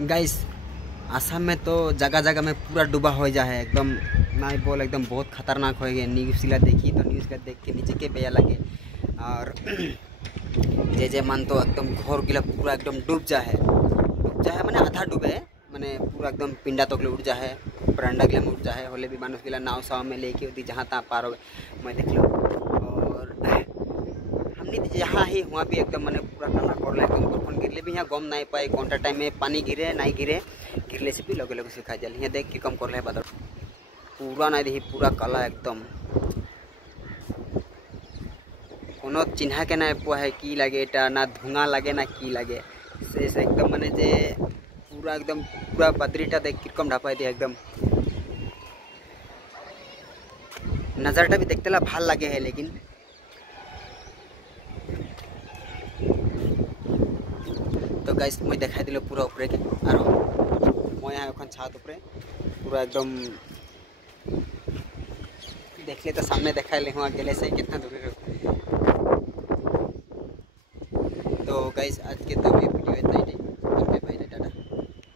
Guys Assam में तो जगह जगह में पूरा डूबा हो जा है एकदम ना बोल एकदम बहुत खतरनाक हो गए। न्यूज़ ला देखी तो न्यूज़ का देख के नीचे के बेया लगे और जे जे मन तो एकदम घोर गिला पूरा एकदम डूब जा है माने आधा डूबे माने पूरा एकदम पिंडा तक उड़ जा है बरांडा गिला में उड़ जा है होले भी मानुष गिला नाव साव में लेके होती जहाँ तहाँ पार हो मैं देख लो। और हमने जहाँ ही हुआ भी एकदम मैंने पूरा काला कर एकदम बर्फन गिरले भी यहाँ गम नहीं पाए कौन सा टाइम में पानी गिरे नहीं गिरे गिरले से भी लगे लगे सिखा जल यहाँ देख के कम कर ले बादल पूरा नहीं रही पूरा काला एकदम कोनो चिन्हा के ना पो है की लगे एटा ना धुआं लगे ना की लगे से एकदम माने जे पूरा बदरीटा देख किरकम ढापाई दिया एकदम नज़रटा भी देखते ला भाल लगे है लेकिन तो गाइस मैं देखा दिल पूरा ऊपर के और मैं यहाँ छात ऊपर पूरा एकदम देखले तो सामने देखा ले वहाँ गले से कितना दूर। तो गाइस आज के तो ये वीडियो इतना ही।